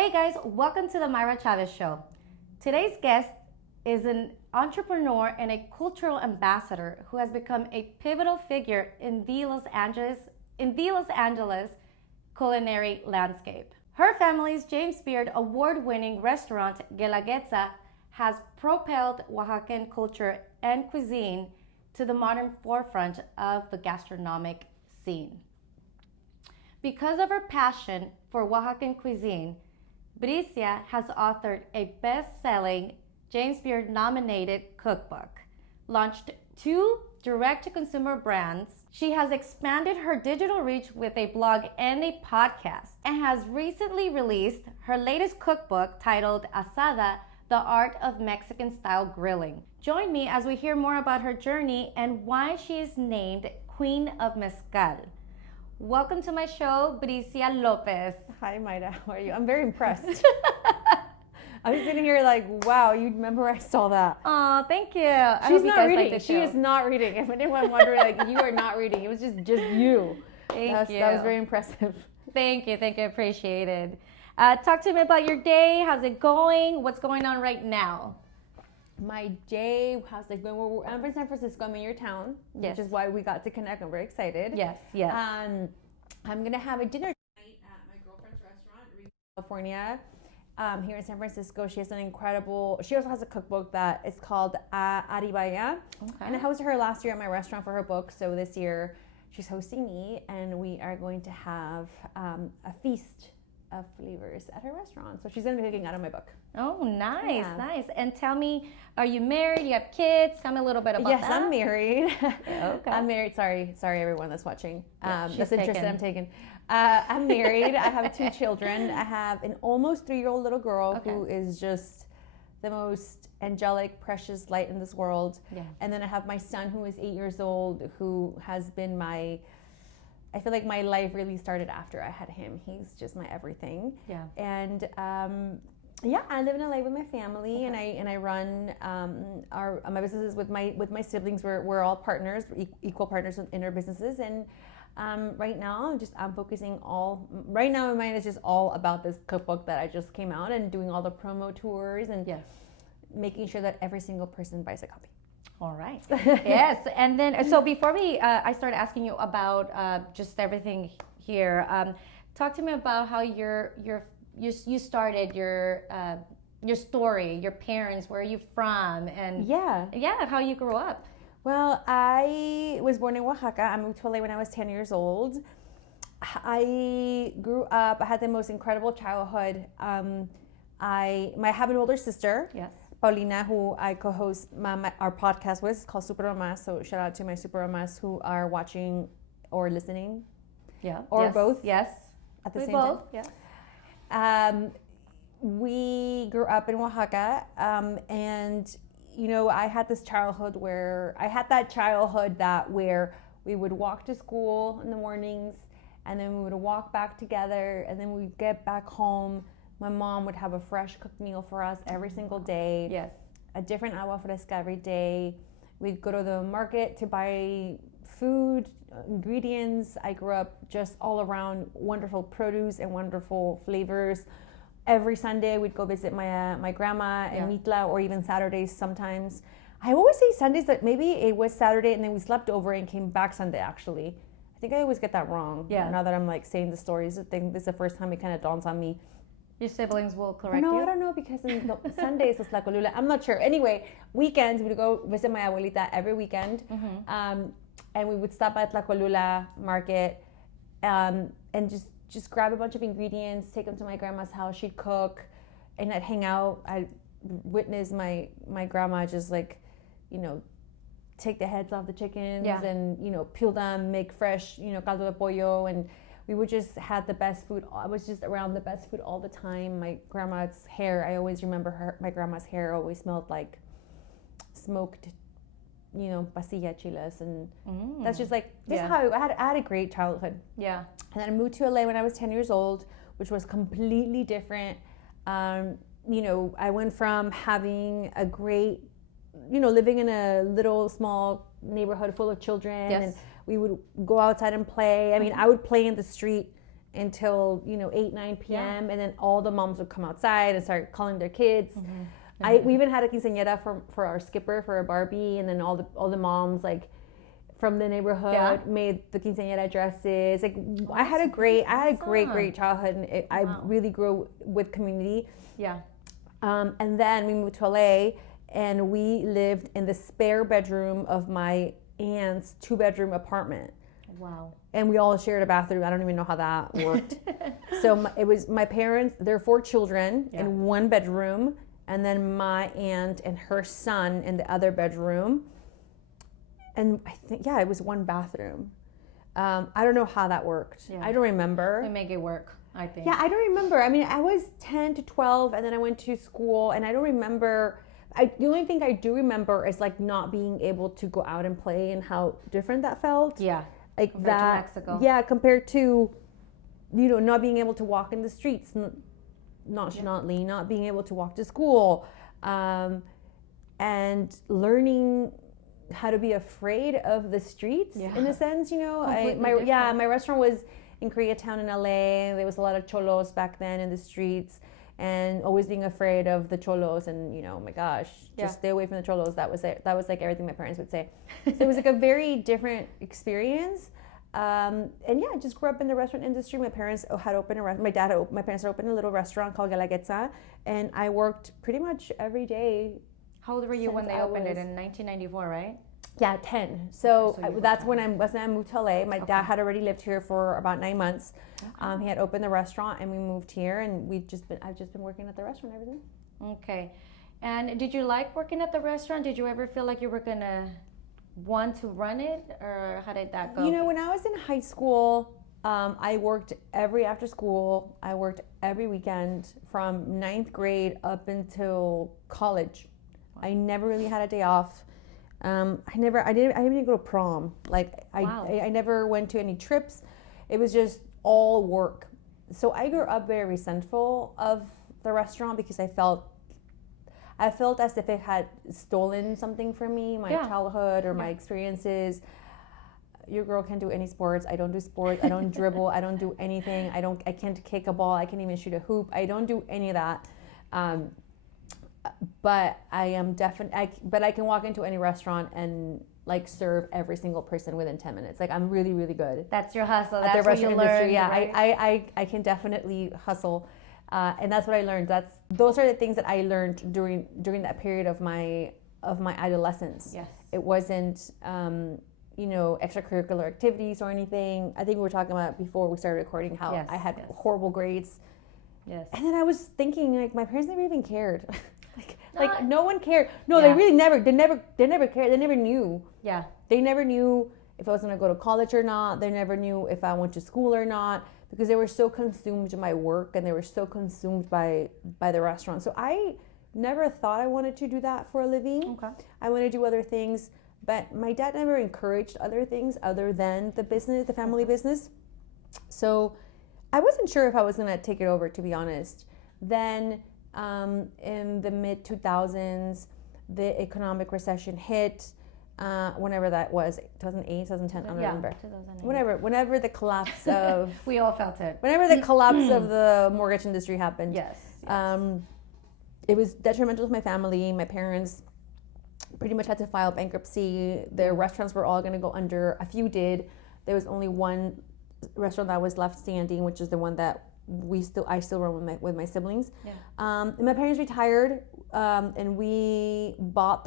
Hey guys, welcome to the Myra Chavez Show. Today's guest is an entrepreneur and a cultural ambassador who has become a pivotal figure in the Los Angeles culinary landscape. Her family's James Beard award-winning restaurant Guelaguetza has propelled Oaxacan culture and cuisine to the modern forefront of the gastronomic scene. Because of her passion for Oaxacan cuisine, Bricia has authored a best-selling James Beard nominated cookbook, launched 2 direct-to-consumer brands. She has expanded her digital reach with a blog and a podcast, and has recently released her latest cookbook titled Asada, The Art of Mexican-Style Grilling. Join me as we hear more about her journey and why she is named Queen of Mezcal. Welcome to my show, Bricia Lopez. Hi, Maida. How are you? I'm very impressed. I was sitting here like, wow, you memorized all that. Oh, thank you. She's not reading. She is not reading. If anyone wondering, like, you are not reading. It was just you. Thank you. That was very impressive. Thank you. Appreciate it. Talk to me about your day. How's it going? What's going on right now? My day, how's it going? I'm from San Francisco. I'm in your town, Yes. which is why we got to connect. I'm very excited. Yes. I'm going to have a dinner tonight at my girlfriend's restaurant, Bricia, California. Here in San Francisco. She has an incredible, she also has a cookbook that is called Aribaya. Okay. And I hosted her last year at my restaurant for her book. So this year she's hosting me, and we are going to have a feast of flavors at her restaurant. So she's going to be cooking out of my book. Oh, nice, Yeah. nice. And tell me, are you married? You have kids? Tell me a little bit about Yes, that. I'm married. Okay. I'm married. Sorry everyone that's watching. Yeah, That's interested. I'm taken. I'm married. I have 2 children. I have an almost 3-year-old little girl who is just the most angelic, precious light in this world. Yeah. And then I have my son who is 8 years old, who has been I feel like my life really started after I had him. He's just my everything. Yeah. And I live in LA with my family, and I run my businesses with my siblings. We're all partners, equal partners in our businesses, and right now I'm focusing right now my mind is just all about this cookbook that I just came out, and doing all the promo tours, and making sure that every single person buys a copy. All right. Yes. And then, so before I start asking you about just everything here, talk to me about how you started your story, your parents, where are you from, and how you grew up. Well, I was born in Oaxaca. I moved to LA when I was 10 years old. I grew up, I had the most incredible childhood. I have an older sister, Paulina, who I co-host our podcast with. It's called Super Mamas. So shout out to my Super Mamas who are watching or listening. Yeah. Or both. Yes. At the same both. time. Yes. We grew up in Oaxaca, and I had this childhood where we would walk to school in the mornings, and then we would walk back together, and then we'd get back home. My mom would have a fresh cooked meal for us every single day. Yes. A different agua fresca every day. We'd go to the market to buy food, ingredients. I grew up just all around wonderful produce and wonderful flavors. Every Sunday we'd go visit my grandma in Mitla, or even Saturdays sometimes. I always say Sundays, but maybe it was Saturday and then we slept over and came back Sunday actually. I think I always get that wrong. Yeah. Now that I'm like saying the stories, I think this is the first time it kind of dawns on me. Your siblings will correct you? you? No, I don't know, because Sundays was Tlacolula. I'm not sure. Anyway, weekends we'd go visit my abuelita every weekend. Mm-hmm. And we would stop at Tlacolula market and just grab a bunch of ingredients, take them to my grandma's house. She'd cook, and I'd hang out. I'd witness my grandma just take the heads off the chickens and peel them, make fresh caldo de pollo, and we would just have the best food. I was just around the best food all the time. My grandma's hair, I always remember my grandma's hair always smelled like smoked pasilla chiles, and that's just how I had a great childhood. Yeah. And then I moved to LA when I was 10 years old, which was completely different. I went from having a great, living in a little small neighborhood full of children, and we would go outside and play. I mean, I would play in the street until 8, 9 p.m. And then all the moms would come outside and start calling their kids. We even had a quinceañera for our skipper, for a Barbie, and then all the moms like from the neighborhood made the quinceañera dresses. Like I had a great childhood, and I really grew with community. And then we moved to LA, and we lived in the spare bedroom of my aunt's 2-bedroom apartment. Wow. And we all shared a bathroom. I don't even know how that worked. So it was my parents, their 4 children in 1 bedroom, and then my aunt and her son in the other bedroom. And I think, it was 1 bathroom. I don't know how that worked. I don't remember. We make it work, I think. Yeah, I don't remember. I mean, I was 10 to 12, and then I went to school, and I don't remember. The only thing I do remember is like not being able to go out and play and how different that felt. Yeah. Like compared that. To Mexico. Yeah, compared to, not being able to walk in the streets, nonchalantly, not being able to walk to school, and learning how to be afraid of the streets in a sense. My restaurant was in Koreatown in LA. There was a lot of cholos back then in the streets, and always being afraid of the cholos, and oh my gosh, just stay away from the cholos. That was it. That was like everything my parents would say. So it was like a very different experience. And I just grew up in the restaurant industry. My parents had opened my parents had opened a little restaurant called Guelaguetza, and I worked pretty much every day. How old were you when they opened it in 1994, right? Yeah, 10. So that's when I moved to LA. My dad had already lived here for about 9 months. He had opened the restaurant, and we moved here, and I've just been working at the restaurant ever since. Okay. And did you like working at the restaurant? Did you ever feel like you were gonna want to run it, or how did that go? When I was in high school, I worked every after school. I worked every weekend from 9th grade up until college. I never really had a day off. I didn't go to prom. Like I never went to any trips. It was just all work. So I grew up very resentful of the restaurant because I felt as if it had stolen something from me, my childhood or my experiences. Your girl can't do any sports. I don't do sports. I don't dribble. I don't do anything. I can't kick a ball. I can't even shoot a hoop. I don't do any of that. But I am but I can walk into any restaurant and like serve every single person within 10 minutes. Like I'm really, really good. That's your hustle. That's the restaurant industry. Yeah, right? I can definitely hustle, and that's what I learned. Those are the things that I learned during that period of my adolescence. Yes. It wasn't extracurricular activities or anything. I think we were talking about before we started recording how I had horrible grades. Yes. And then I was thinking, like, my parents never even cared. like no one cared. No, they really never. They never cared. They never knew. Yeah. They never knew if I was going to go to college or not. They never knew if I went to school or not, because they were so consumed in my work, and they were so consumed by the restaurant. So I never thought I wanted to do that for a living. Okay. I wanted to do other things, but my dad never encouraged other things other than the family business. So I wasn't sure if I was going to take it over, to be honest. Then in the mid 2000s, the economic recession hit. Whenever that was, 2008, 2010, I don't remember. 2008. Whenever the collapse of... We all felt it. Whenever the collapse of the mortgage industry happened. Yes. It was detrimental to my family. My parents pretty much had to file bankruptcy. Their restaurants were all going to go under. A few did. There was only one restaurant that was left standing, which is the one that I still run with my siblings. Yeah. And my parents retired, and we bought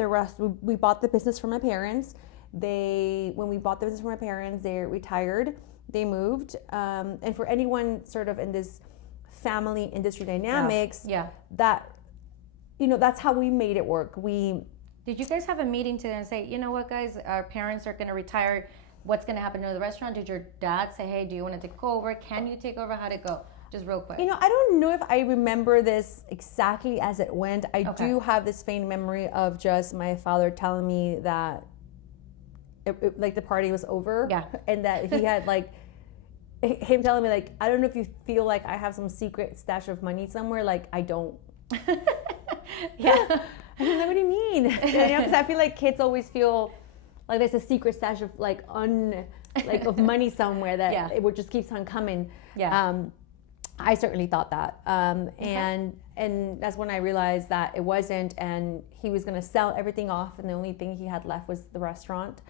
we bought the business from my parents. When we bought the business from my parents, they retired. They moved. And for anyone sort of in this family industry dynamics, that that's how we made it work. Did you guys have a meeting together and say, you know what, guys, our parents are going to retire. What's going to happen to the restaurant? Did your dad say, hey, do you want to take over? Can you take over? How'd it go? Just real quick. I don't know if I remember this exactly as it went. I do have this faint memory of just my father telling me that like the party was over. Yeah. And that he had like, him telling me like, I don't know if you feel like I have some secret stash of money somewhere. Like, I don't. Yeah. I don't know, what do you mean? Because I feel like kids always feel like there's a secret stash of like like of money somewhere that Yeah. it would just keeps on coming. Yeah. I certainly thought that. And that's when I realized that it wasn't, and he was going to sell everything off, and the only thing he had left was the restaurant.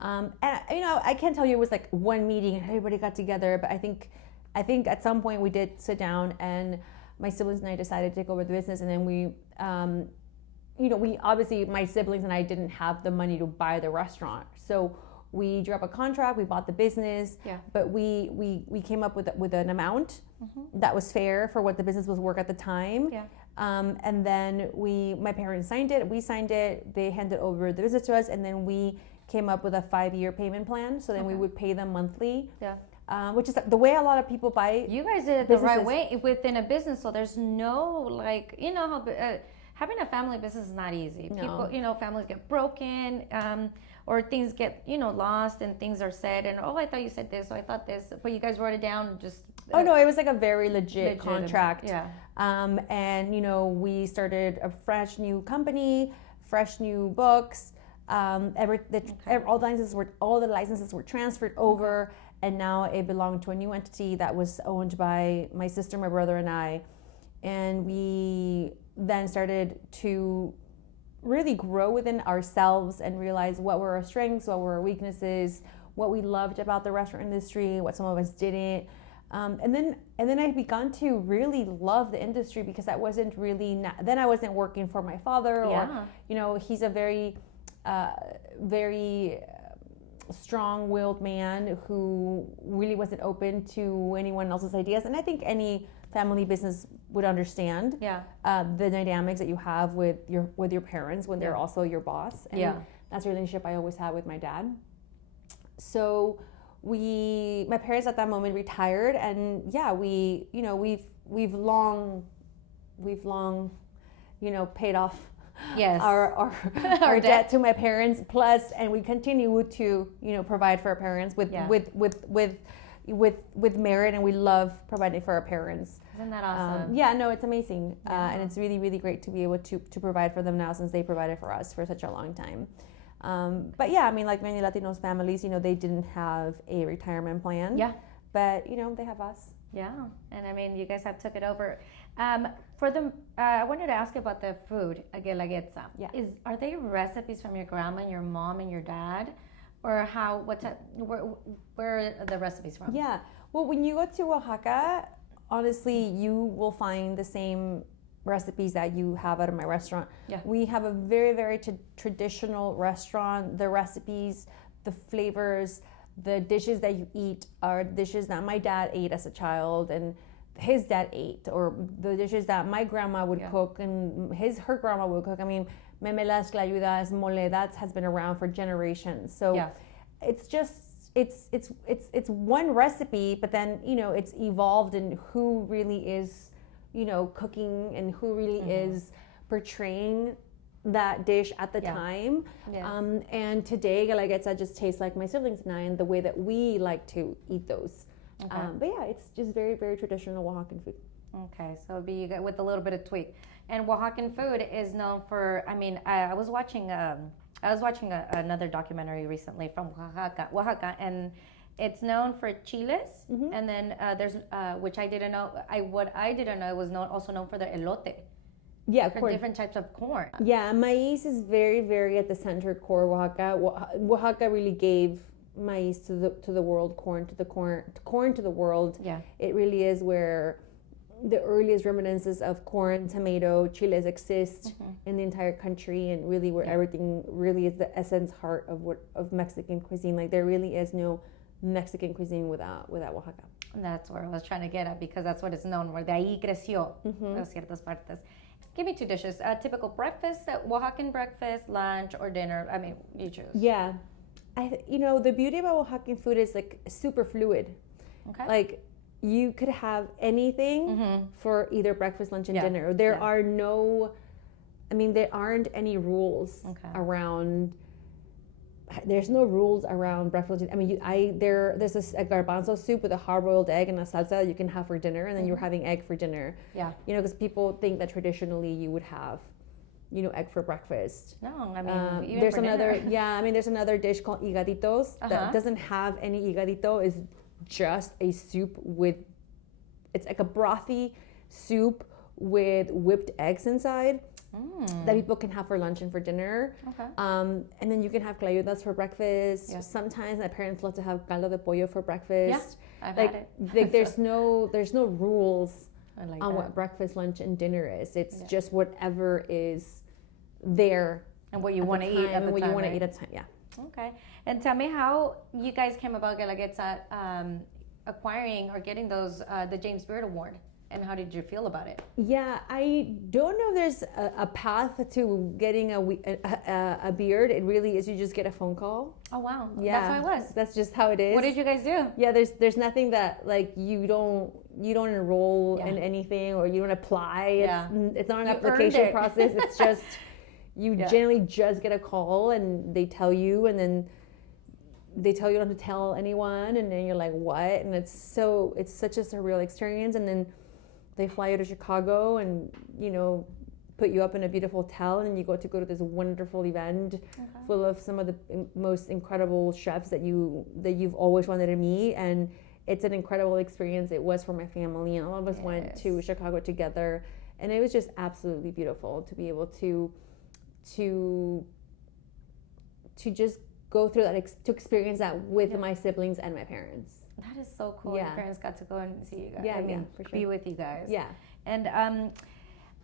And you know, I can't tell you it was like one meeting and everybody got together, but I think at some point we did sit down, and my siblings and I decided to take over the business, and then we you know, we obviously, my siblings and I didn't have the money to buy the restaurant, so we drew up a contract, we bought the business, but we came up with an amount that was fair for what the business was worth at the time. And then my parents signed it, we signed it, they handed over the business to us, and then we came up with a 5-year payment plan. So then we would pay them monthly. Which is the way a lot of people buy. You guys did it the right way within a business, so there's no, like, you know how having a family business is not easy. No. People, you know, families get broken, or things get, you know, lost, and things are said, and I thought you said this, so I thought this, but you guys wrote it down and just. Oh no, it was like a very legit contract. And you know, we started a fresh new company, fresh new books. All the licenses were transferred over, and now it belonged to a new entity that was owned by my sister, my brother, and I. And we then started to really grow within ourselves and realize what were our strengths, what were our weaknesses, what we loved about the restaurant industry, what some of us didn't. And then I began to really love the industry, because I wasn't really then I wasn't working for my father, or you know, he's a very strong-willed man who really wasn't open to anyone else's ideas. And I think any family business would understand the dynamics that you have with your parents when they're also your boss. And that's the relationship I always had with my dad. So my parents at that moment retired, and we've long paid off our debt to my parents, plus, and we continue to provide for our parents with merit, and we love providing for our parents. Isn't that awesome? No, it's amazing. And it's really, really great to be able to provide for them now, since they provided for us for such a long time. But I mean, like many Latinos families, they didn't have a retirement plan. But they have us. And I mean, you guys have took it over. I wanted to ask about the food, Guelaguetza. Are they recipes from your grandma and your mom and your dad, or where are the recipes from? Well, when you go to Oaxaca, honestly, you will find the same recipes that you have out of my restaurant. We have a very, very traditional restaurant. The recipes, the flavors, the dishes that you eat are dishes that my dad ate as a child and his dad ate, or the dishes that my grandma would cook and her grandma would cook. I mean, memelas, clayudas, mole, that has been around for generations. So it's just it's one recipe, but then it's evolved in who really is cooking and who really is portraying that dish at the time. And today, Guelaguetza just tastes like my siblings and I, and the way that we like to eat those. But it's just very, very traditional Oaxacan food. Okay, so it'd be with a little bit of tweak. And Oaxacan food is known for, I was watching another documentary recently from Oaxaca, and it's known for chiles, and then there's which I didn't know. What I didn't know was also known for the elote. For different types of corn. Maize is very, very at the center core of Oaxaca. Oaxaca really gave maize to the world, corn to the world. It really is where the earliest reminiscences of corn, tomato, chiles exist in the entire country, and really where everything really is the essence, heart of Mexican cuisine. Like, there really is no Mexican cuisine without Oaxaca. That's where I was trying to get at, because that's what it's known for. De ahí creció ciertas partes. Give me two dishes. A typical breakfast, Oaxacan breakfast, lunch, or dinner. I mean, you choose. The beauty about Oaxacan food is like super fluid. Like, you could have anything for either breakfast, lunch, and dinner. There aren't any rules around. There's no rules around breakfast. I mean, there's a garbanzo soup with a hard-boiled egg and a salsa that you can have for dinner, and then you're having egg for dinner. Because people think that traditionally you would have egg for breakfast. No, I mean, even there's for another, dinner. there's another dish called higaditos that doesn't have any higadito. It's just a soup it's like a brothy soup with whipped eggs inside that people can have for lunch and for dinner. Okay. And then you can have clayudas for breakfast. Yeah. Sometimes my parents love to have caldo de pollo for breakfast. Yeah, I've had it. Like there's no rules on what breakfast, lunch, and dinner is. It's just whatever is there and what you want to eat at the time. What you want to eat at the time. Yeah. Okay. And tell me how you guys came about Guelaguetza acquiring or getting the James Beard Award. And how did you feel about it? Yeah, I don't know if there's a path to getting a beard. It really is, you just get a phone call. Oh, wow. Yeah. That's how it was. That's just how it is. What did you guys do? Yeah, there's nothing that, like, you don't enroll in anything, or you don't apply. It's not an application process. It's just, you generally just get a call and they tell you, and then they tell you not to tell anyone, and then you're like, what? And it's such a surreal experience. And then they fly you to Chicago and, put you up in a beautiful hotel, and you go to this wonderful event full of some of the most incredible chefs that you've always wanted to meet. And it's an incredible experience. It was for my family, and all of us went to Chicago together, and it was just absolutely beautiful to be able to just go through that, to experience that with my siblings and my parents. That is so cool. Your parents got to go and see you guys. Yeah, for sure. Be with you guys. Yeah. And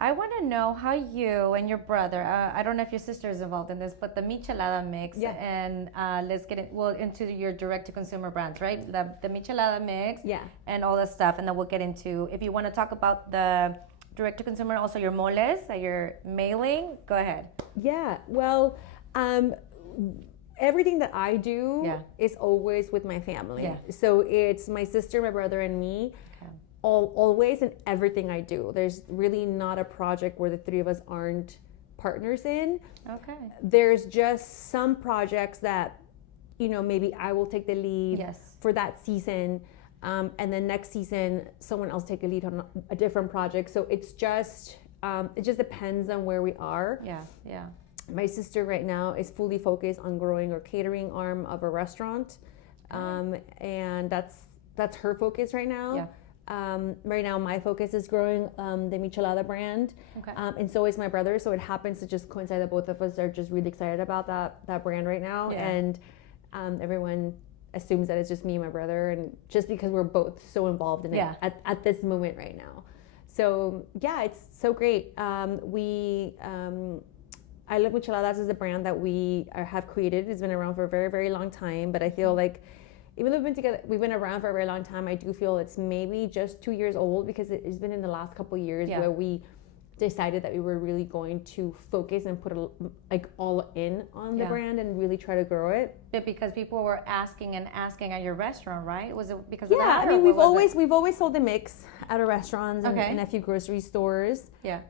I want to know how you and your brother, I don't know if your sister is involved in this, but the michelada mix, and let's get into your direct-to-consumer brands, right? The michelada mix, and all the stuff, and then we'll get into, if you want to talk about the direct-to-consumer, also your moles that you're mailing, go ahead. Yeah, well, everything that I do is always with my family. Yeah. So it's my sister, my brother, and me. Okay. Always in everything I do. There's really not a project where the three of us aren't partners in. Okay. There's just some projects that, maybe I will take the lead for that season. And then next season, someone else take a lead on a different project. So it's just, it just depends on where we are. Yeah, yeah. My sister right now is fully focused on growing her catering arm of a restaurant, and that's her focus right now. Yeah. Right now, my focus is growing the Michelada brand, and so is my brother. So it happens to just coincide that both of us are just really excited about that brand right now, and everyone assumes that it's just me and my brother, and just because we're both so involved in it at this moment right now. So it's so great. I Love Micheladas is a brand that we have created. It's been around for a very, very long time, but I feel like even though we've been around for a very long time, I do feel it's maybe just 2 years old, because it's been in the last couple of years where we decided that we were really going to focus and put all in on the brand and really try to grow it. But because people were asking at your restaurant, right? Was it because of that? I mean, we've always sold the mix at our restaurants and a few grocery stores. Yeah.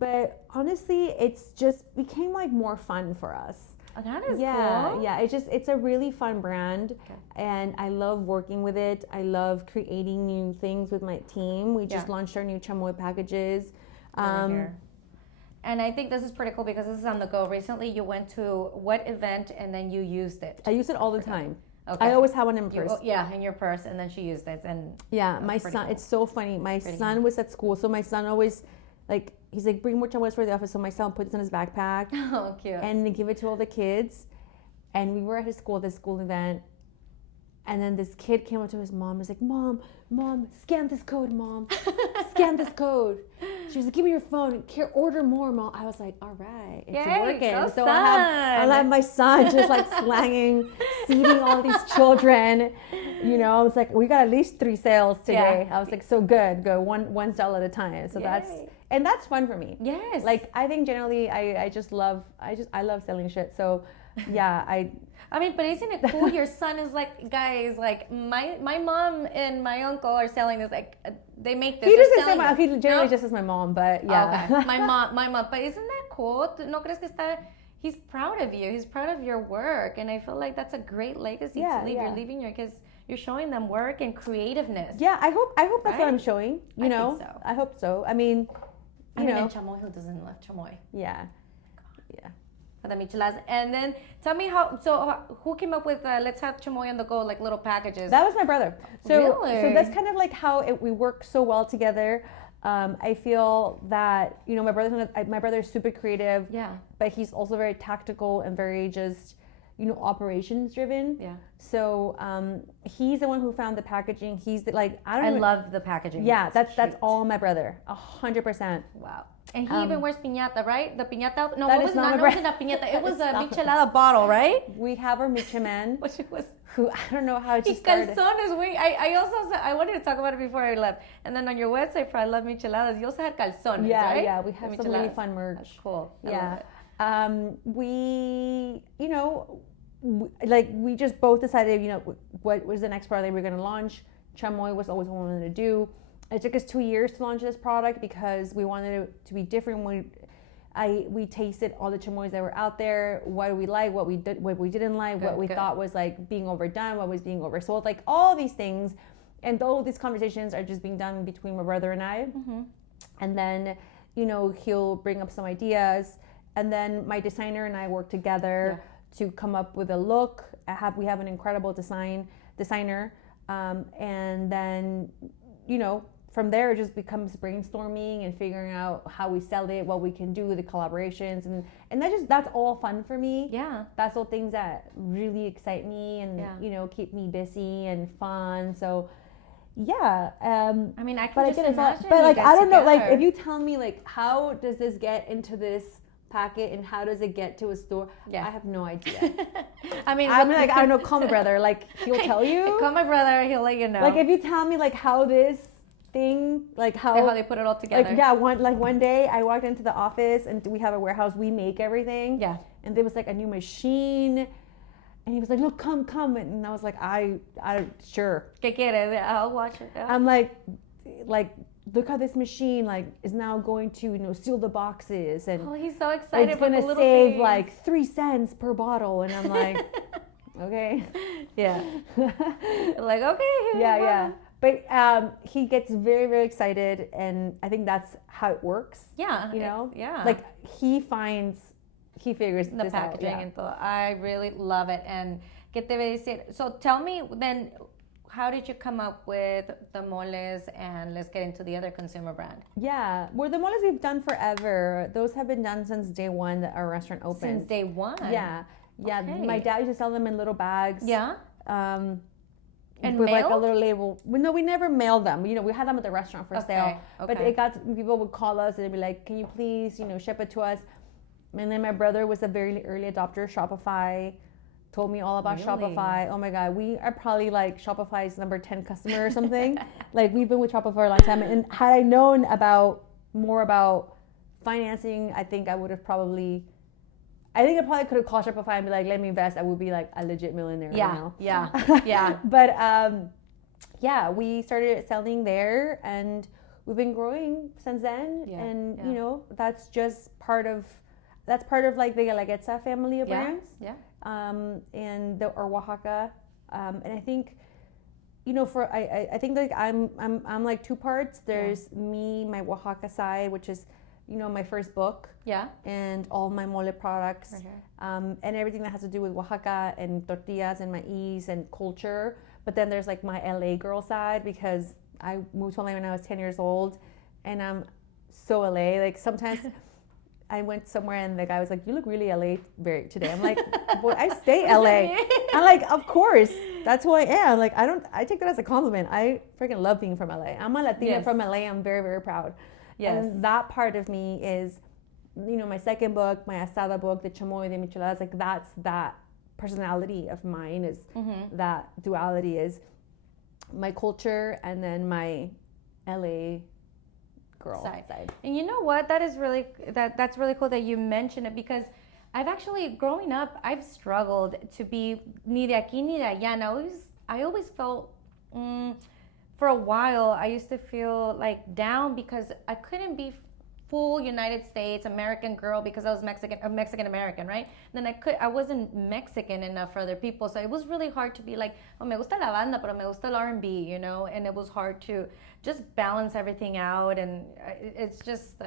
But honestly, it's just became more fun for us. Oh, that is cool. Yeah. It's a really fun brand, and I love working with it. I love creating new things with my team. We just launched our new chamoy packages. And I think this is pretty cool because this is on the go. Recently, you went to what event and then you used it? I use it all the time. Okay. I always have one in my purse. In your purse, and then she used it. And my son, cool. It's so funny. My son was at school, so my son always, he's like, bring more chamoys for the office. So my son puts it in his backpack. Oh, cute. And they give it to all the kids. And we were at this school event. And then this kid came up to his mom and was like, Mom, scan this code, Mom. Scan this code. She was like, give me your phone. Here, order more, Mom. I was like, all right, it's working. So I have my son just slanging, seeding all these children. I was like, we got at least 3 sales today. I was like, so good. Go one sale at a time. So that's fun for me. Yes. I think generally I love selling shit. So I mean, but isn't it cool? Your son is guys, my mom and my uncle are selling this. They make this. He doesn't say he generally just says my mom, but yeah. Oh, okay. My mom. But isn't that cool? ¿No crees que he's proud of you. He's proud of your work, and I feel like that's a great legacy to leave. You're leaving because you're showing them work and creativeness. Yeah, I hope that's what I'm showing. I think so. I hope so. I mean, you know. And chamoy, who doesn't love chamoy? Yeah. For the micheladas. And then tell me who came up with let's have chamoy on the go, like little packages? That was my brother. So that's kind of like how we work so well together. I feel that, you know, my brother's super creative. Yeah. But he's also very tactical and very just, you know, operations driven. Yeah. So he's the one who found the packaging. He's I love the packaging. Yeah, that's all my brother. 100%. Wow. And he even wears piñata, right? The piñata. No, that it wasn't a piñata. It was a michelada bottle, right? We have our micha man. Which was. Who I don't know how it just started. Calzones, I wanted to talk about it before I left. And then on your website for I Love Micheladas, you also had calzones, right? Yeah, we have some really fun merch. That's cool. Yeah. We, you know, we just both decided, you know, what was the next product we were going to launch. Chamoy was always what we wanted to do. It took us 2 years to launch this product because we wanted it to be different. We tasted all the chamoys that were out there, what we liked, what we didn't like, what we thought was like being overdone, what was being oversold, like all these things. And though these conversations are just being done between my brother and I, and then, you know, he'll bring up some ideas, and then my designer and I work together to come up with a look. We have an incredible designer, and then, you know, from there it just becomes brainstorming and figuring out how we sell it, what we can do, the collaborations, and that's all fun for me. Yeah, that's all things that really excite me and you know, keep me busy and fun. So yeah, I mean, I can just imagine. But like, I don't know, like if you tell me like how does this get into this packet and how does it get to a store? I have no idea. I mean, I'm like, I don't know, call my brother, like he'll tell you. Call my brother, he'll let you know. Like if you tell me like how this thing, like how they put it all together. Like one day I walked into the office and we have a warehouse, we make everything. Yeah. And there was like a new machine and he was like, look, come. And I was like, I sure. ¿Qué quieres? I'll watch it. Yeah. I'm like, look how this machine like is now going to, you know, seal the boxes and he's so excited. It's gonna save things. Like 3 cents per bottle. And I'm like, okay. Yeah. Like, okay. Yeah. But he gets very, very excited, and I think that's how it works. Yeah. You know? Yeah. Like, he figures the packaging out. And I really love it. And ¿qué te voy a decir? So tell me then, how did you come up with the moles, and let's get into the other consumer brand? Yeah. Well, the moles we've done forever. Those have been done since day one that our restaurant opened. Since day one? Yeah. Yeah. Okay. My dad used to sell them in little bags. Yeah. And with like a little label. No, we never mailed them. You know, we had them at the restaurant for sale. Okay. But people would call us and they'd be like, can you please, you know, ship it to us? And then my brother was a very early adopter of Shopify, told me all about Shopify. Oh my God, we are probably like Shopify's number 10 customer or something. Like we've been with Shopify for a long time. And had I known more about financing, I think I probably could have called Shopify and be like, let me invest. I would be like a legit millionaire right now. Yeah. But we started selling there and we've been growing since then. Yeah, and you know, that's part of like the Guelaguetza family of brands. Yeah. And our Oaxaca. And I think, you know, I think like I'm like two parts. There's me, my Oaxaca side, which is, you know, my first book. Yeah. And all my mole products. And everything that has to do with Oaxaca and tortillas and maiz and culture. But then there's like my LA girl side, because I moved to LA when I was 10 years old and I'm so LA. Like sometimes I went somewhere and the guy was like, you look really LA today. I'm like, boy, I stay LA. I'm like, of course, that's who I am. Like, I take that as a compliment. I freaking love being from LA. I'm a Latina from LA. I'm very, very proud. Yes. And that part of me is, you know, my second book, my asada book, the chamoy, the micheladas, like that's that personality of mine, is that duality, is my culture and then my LA girl side. And you know what? That is really, that's really cool that you mentioned it, because I've actually, growing up, I've struggled to be ni de aquí ni de allá. And I always felt, for a while, I used to feel like down because I couldn't be full United States American girl because I was Mexican American, right? Then I wasn't Mexican enough for other people, so it was really hard to be like, oh, me gusta la banda, pero me gusta el R&B, you know, and it was hard to just balance everything out, and it's just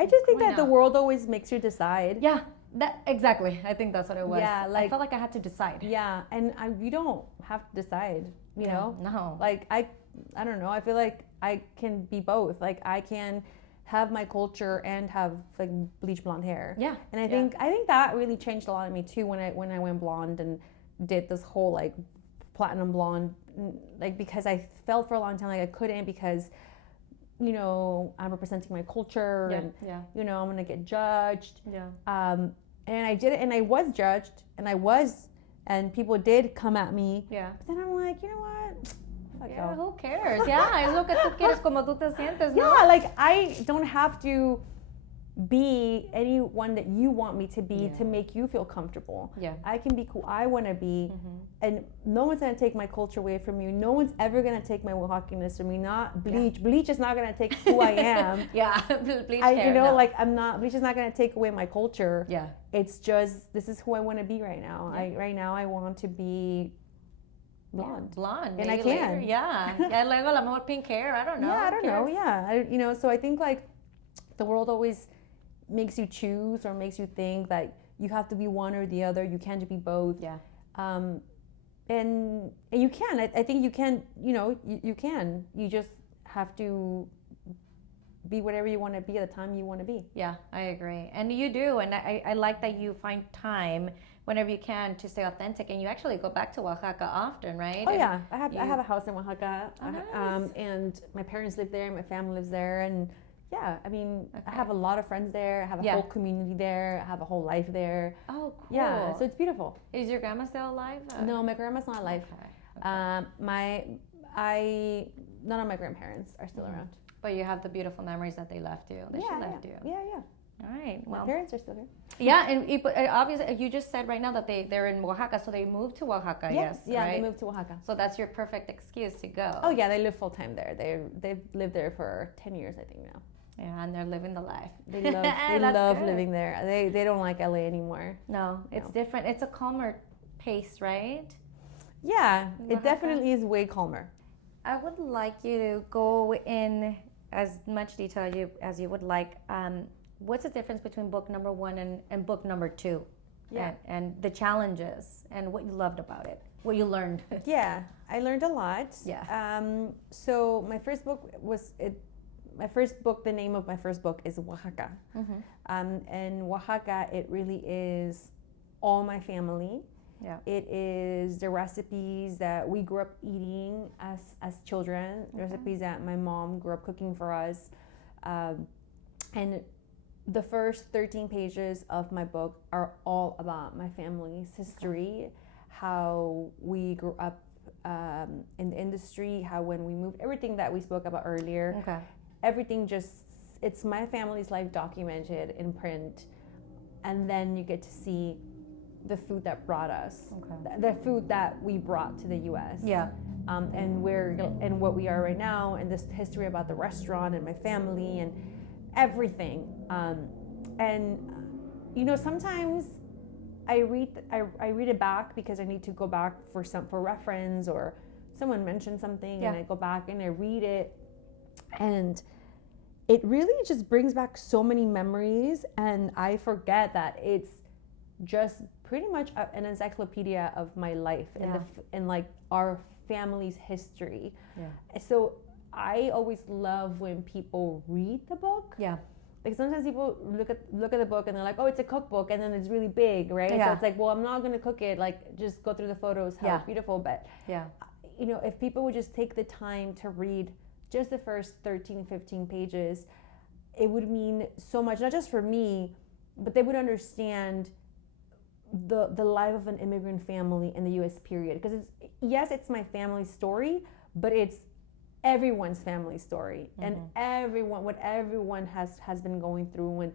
I just think that out. the world always makes you decide. Yeah, that exactly. I think that's what it was. Yeah, like, I felt like I had to decide. Yeah, and you don't have to decide, you know? No. Like, I don't know. I feel like I can be both. Like, I can have my culture and have like bleach blonde hair. Yeah. And I think that really changed a lot of me too when I went blonde and did this whole like platinum blonde, like, because I felt for a long time like I couldn't because, you know, I'm representing my culture and you know, I'm gonna get judged. Yeah. And I did it, and I was judged, and people did come at me. Yeah. But then I'm like, you know what? Yeah, who cares? Yeah, es lo que tú quieres, como tú te sientes, ¿no? Yeah, like, I don't have to be anyone that you want me to be to make you feel comfortable. Yeah. I can be who I want to be, and no one's going to take my culture away from you. No one's ever going to take my Oaxacaness from me. Not bleach. Bleach is not going to take who I am. Yeah, bleach hair, you know, no. like, I'm not, bleach is not going to take away my culture. Yeah. It's just, this is who I want to be right now. Yeah. Right now I want to be blonde. Yeah, blonde. And I can. Later. Yeah. Yeah, luego la mejor pink hair. I don't know. Yeah, I don't know. Yeah. You know, so I think like the world always makes you choose or makes you think that you have to be one or the other. You can't be both. Yeah. And you can. I think you can, you know, you can. You just have to be whatever you want to be at the time you want to be. Yeah, I agree. And you do. And I like that you find time whenever you can to stay authentic, and you actually go back to Oaxaca often, right? Oh, and yeah. I have a house in Oaxaca. Oh, nice. And my parents live there, my family lives there, and yeah, I mean, Okay. I have a lot of friends there. I have a whole community there. I have a whole life there. Oh, cool. Yeah, so it's beautiful. Is your grandma still alive? No, my grandma's not alive. Okay. None of my grandparents are still around. But you have the beautiful memories that they left you. That she left you. Yeah. All right. Well, my parents are still here. Yeah, and obviously you just said right now that they're in Oaxaca, so they moved to Oaxaca. Yes. Yeah, right? they moved to Oaxaca. So that's your perfect excuse to go. Oh yeah, they live full time there. They've lived there for 10 years, I think now. Yeah, and they're living the life. They love living there. They don't like LA anymore. No, it's different. It's a calmer pace, right? Yeah, it definitely is way calmer. I would like you to go in as much detail as you would like. What's the difference between book number 1 and book number 2? Yeah. And the challenges and what you loved about it, what you learned. Yeah, I learned a lot. Yeah. So my first book the name of my first book is Oaxaca. And Oaxaca, it really is all my family. Yeah. It is the recipes that we grew up eating as children, recipes that my mom grew up cooking for us. And the first 13 pages of my book are all about my family's history, how we grew up in the industry, how when we moved, everything that we spoke about earlier. Okay. Everything it's my family's life documented in print. And then you get to see the food that brought us, the food that we brought to the U.S. Yeah. And what we are right now, and this history about the restaurant and my family and everything. And you know, sometimes I read it back because I need to go back for reference, or someone mentioned something and I go back and I read it, and it really just brings back so many memories, and I forget that it's just pretty much an encyclopedia of my life and like our family's history. Yeah. So I always love when people read the book. Yeah. Like sometimes people look at the book and they're like, oh, it's a cookbook, and then it's really big, right? Yeah. So it's like, well, I'm not gonna cook it. Like, just go through the photos, how it's beautiful. But you know, if people would just take the time to read just the first 13, 15 pages, it would mean so much, not just for me, but they would understand the life of an immigrant family in the U.S. period. Because it's my family's story, but it's everyone's family story, and what everyone has been going through, and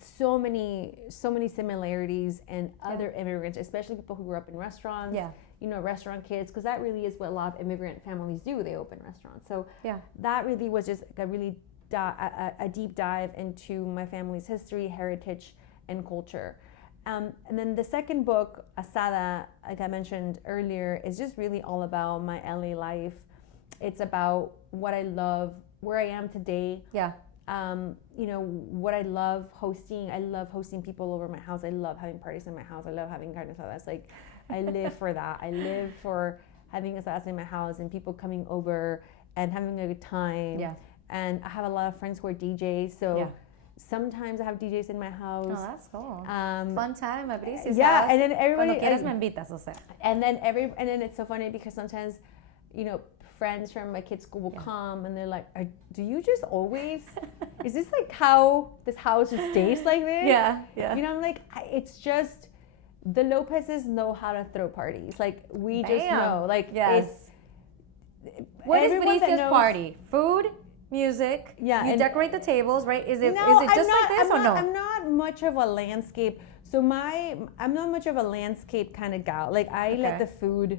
so many similarities and other immigrants, especially people who grew up in restaurants. Yeah. You know, restaurant kids, because that really is what a lot of immigrant families do. They open restaurants. So that really was just like a really deep dive into my family's history, heritage, and culture. And then the second book, Asada, like I mentioned earlier, is just really all about my LA life. It's about what I love, where I am today. Yeah. You know, what I love hosting. I love hosting people over my house. I love having parties in my house. I love having carne asadas. Like, I live for that. I live for having asadas in my house and people coming over and having a good time. Yeah. And I have a lot of friends who are DJs, so sometimes I have DJs in my house. Oh, that's cool. Fun time at Bricia's yeah, house. and then everybody. Cuando quieras me invitas, o sea. And then it's so funny because sometimes, you know, friends from my kids' school will come and they're like, "Do you just always? Is this like how this house just stays like this?" Yeah, yeah. You know, I'm like, it's just the Lopez's know how to throw parties. Like we just know. Like it's. What is Bricia's party? Food, music. Yeah, you decorate the tables, right? Is it no, just like this or no? I'm not much of a landscape. So I'm not much of a landscape kind of gal. Like I let the food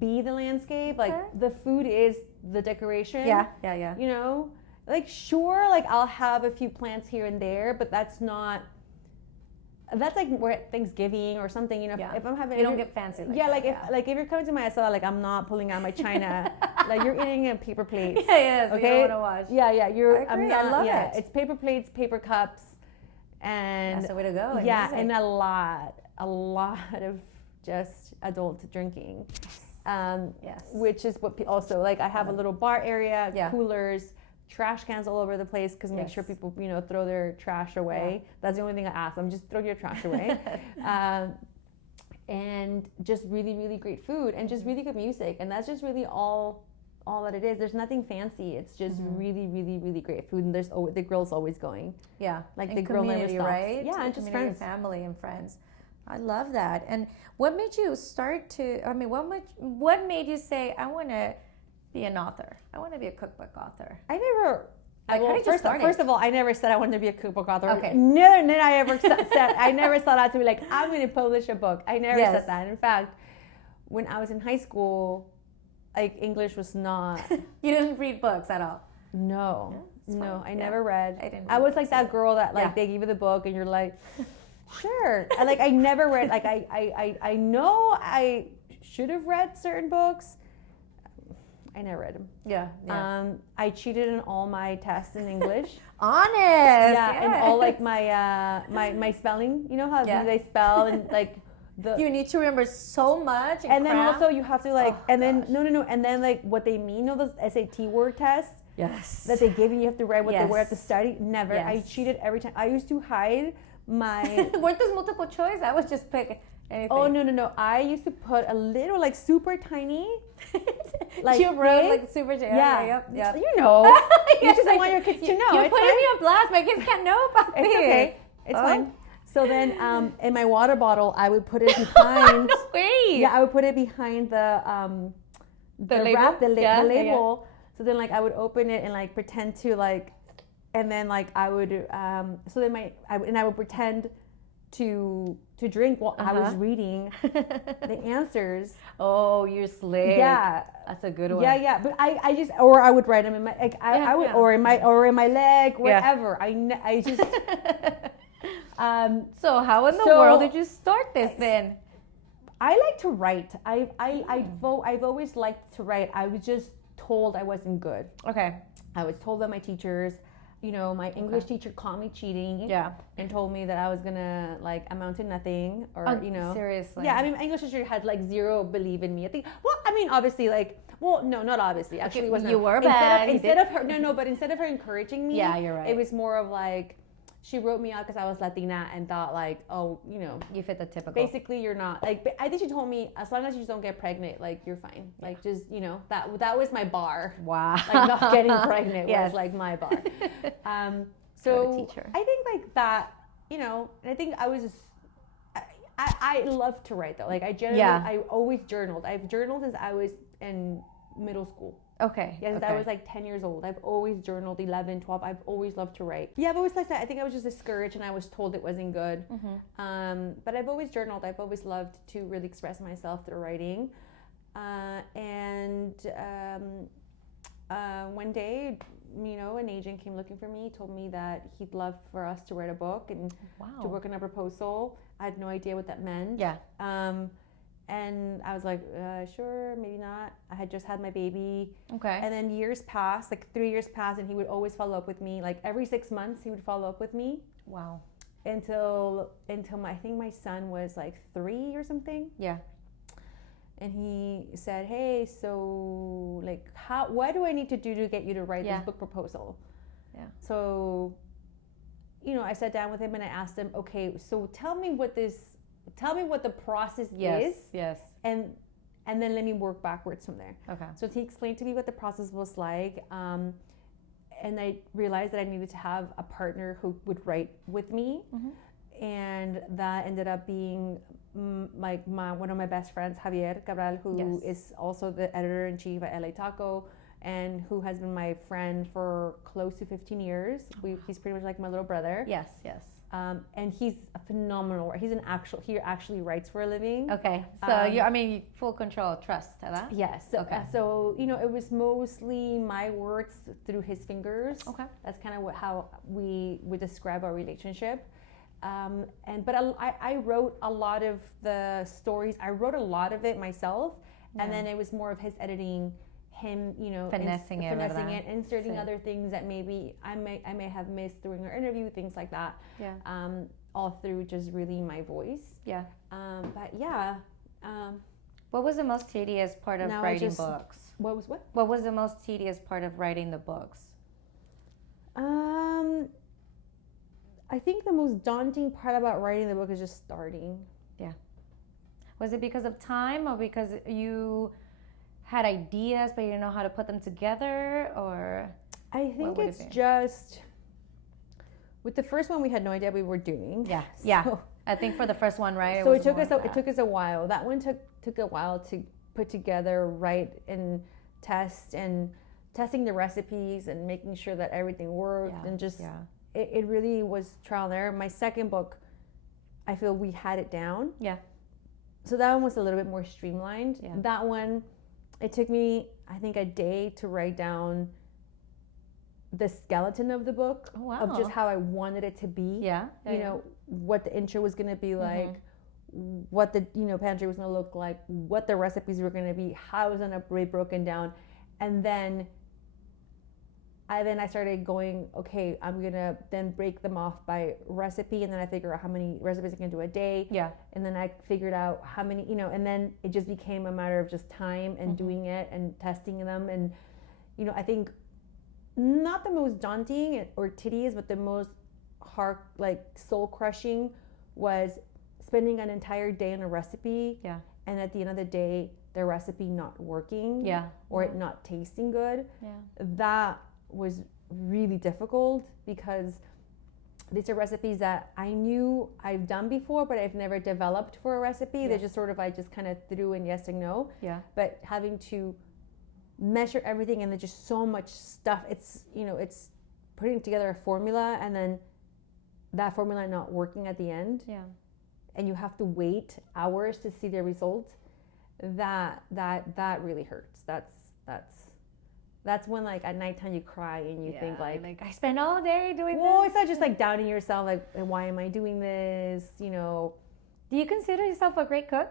be the landscape. Like the food is the decoration. Yeah, yeah, yeah. You know, like sure, like I'll have a few plants here and there, but that's like we're at Thanksgiving or something, you know. If I'm having, you don't get fancy. Like if you're coming to my asada, like I'm not pulling out my china, like you're eating in paper plates. Yeah, so okay. You don't want to wash. Yeah, you're. I love it. It's paper plates, paper cups, and that's the way to go. Yeah, and a lot of just adult drinking. Which is what also like I have a little bar area, coolers. Trash cans all over the place because make sure people, you know, throw their trash away. That's the only thing I ask them. Just throw your trash away. And just really, really great food and just really good music. And that's just really all that it is. There's nothing fancy. It's just really, really, really great food. And the grill's always going. Yeah. Like and the grill never stops. Right? Yeah, and just friends. Family and friends. I love that. And what made you what made you say, I want to be an author? I want to be a cookbook author. I never. First of all, I never said I wanted to be a cookbook author. Okay. Never did I ever said. I never thought out to be like, I'm going to publish a book. I never said that. In fact, when I was in high school, like English was not. You didn't read books at all. No, I never read. I didn't. I was like that girl that like they give you the book and you're like, sure. I never read. Like I know I should have read certain books. I never read them. Yeah. I cheated in all my tests in English. Honest. Yeah, and all like my spelling. You know how they spell and like the. You need to remember so much. And then also you have to like, and then and then like what they mean. You know those SAT word tests. Yes. That they give you have to write what they were at to study. Never. Yes. I cheated every time. I used to hide my. Weren't those multiple choice? I was just pick anything. Oh no! I used to put a little like super tiny. Like you wrote like super tiny. Yeah. Yep. You know. You just want your kids to know. You're putting me on blast. My kids can't know about this. It's okay. It's fine. So then, in my water bottle, I would put it behind. No way. Yeah, I would put it behind the label? wrap, the label. Yeah. So then, like, I would open it and like pretend to like, and then like I would I would pretend to drink while I was reading the answers. Oh, you're slick. Yeah, that's a good one. Yeah. But I just I would write them in my I would or in my leg wherever. I just. So how in the world did you start this then? I like to write. I've always liked to write. I was just told I wasn't good. Okay. I was told by my teachers. You know, my English teacher caught me cheating. Yeah. And told me that I was gonna like amount to nothing, or you know. Seriously. Yeah, I mean, my English teacher had like zero belief in me. I think. Well, I mean, obviously, like. Well, no, not obviously. Actually, it wasn't. You were bad. Instead of her, but instead of her encouraging me, yeah, you're right. It was more of like, she wrote me out because I was Latina and thought like, oh, you know, you fit the typical. Basically, you're not like. I think she told me as long as you just don't get pregnant, like you're fine. Like just that was my bar. Wow. Like not getting pregnant was like my bar. So I think like that, and I think I was just. I love to write though. Like I always journaled. I've journaled since I was in middle school. Okay. Yeah, since I was like 10 years old. I've always journaled, 11, 12. I've always loved to write. Yeah, I've always liked that. I think I was just discouraged and I was told it wasn't good. Mm-hmm. But I've always journaled. I've always loved to really express myself through writing. one day, an agent came looking for me, told me that he'd love for us to write a book and to work on a proposal. I had no idea what that meant. Yeah. And I was like, sure, maybe not. I had just had my baby. Okay. And then years passed, like 3 years passed, and he would always follow up with me. Like every 6 months, he would follow up with me. Wow. Until I think my son was like 3 or something. Yeah. And he said, hey, so like, what do I need to do to get you to write this book proposal? Yeah. So, I sat down with him and I asked him, okay, so tell me what the process is. Yes. And then let me work backwards from there. Okay. So he explained to me what the process was like. And I realized that I needed to have a partner who would write with me. Mm-hmm. And that ended up being like one of my best friends, Javier Cabral, who is also the editor-in-chief at LA Taco, and who has been my friend for close to 15 years. He's pretty much like my little brother. Yes. And he's a phenomenal. He actually writes for a living. Okay, so full control, trust, huh? Yes. So it was mostly my words through his fingers. Okay. That's kind of how we would describe our relationship. But I wrote a lot of the stories. I wrote a lot of it myself, and then it was more of his editing. Him, finessing it, inserting other things that maybe I may have missed during our interview, things like that. Yeah. All through just really my voice. Yeah. But yeah. What was the most tedious part of writing books? What was what? What was the most tedious part of writing the books? I think the most daunting part about writing the book is just starting. Yeah. Was it because of time or because you had ideas but you didn't know how to put them together, or? I think it's just with the first one we had no idea we were doing. Yeah. So, I think for the first one, right? So it took us a while. That one took a while to put together, write and test, and testing the recipes and making sure that everything worked, and just it really was trial and error. My second book, I feel we had it down. Yeah. So that one was a little bit more streamlined. Yeah. That one, it took me, I think, a day to write down the skeleton of the book, of just how I wanted it to be. Yeah. What the intro was going to be like, what the pantry was going to look like, what the recipes were going to be, how it was going to be broken down. And then I started going, okay, I'm going to then break them off by recipe, and then I figure out how many recipes I can do a day. Yeah. And then I figured out how many, and then it just became a matter of just time and doing it and testing them. And, I think not the most daunting or tedious, but the most soul crushing was spending an entire day on a recipe. Yeah. And at the end of the day, the recipe not working. Yeah. Or it not tasting good. Yeah. That was really difficult because these are recipes that I knew I've done before, but I've never developed for a recipe. Yeah. They're just I just kind of threw in yes and no. Yeah. But having to measure everything, and there's just so much stuff. It's, it's putting together a formula and then that formula not working at the end. Yeah. And you have to wait hours to see the result. That really hurts. That's when at nighttime you cry and you think I spent all day doing this. Well, it's not just doubting yourself, why am I doing this? Do you consider yourself a great cook?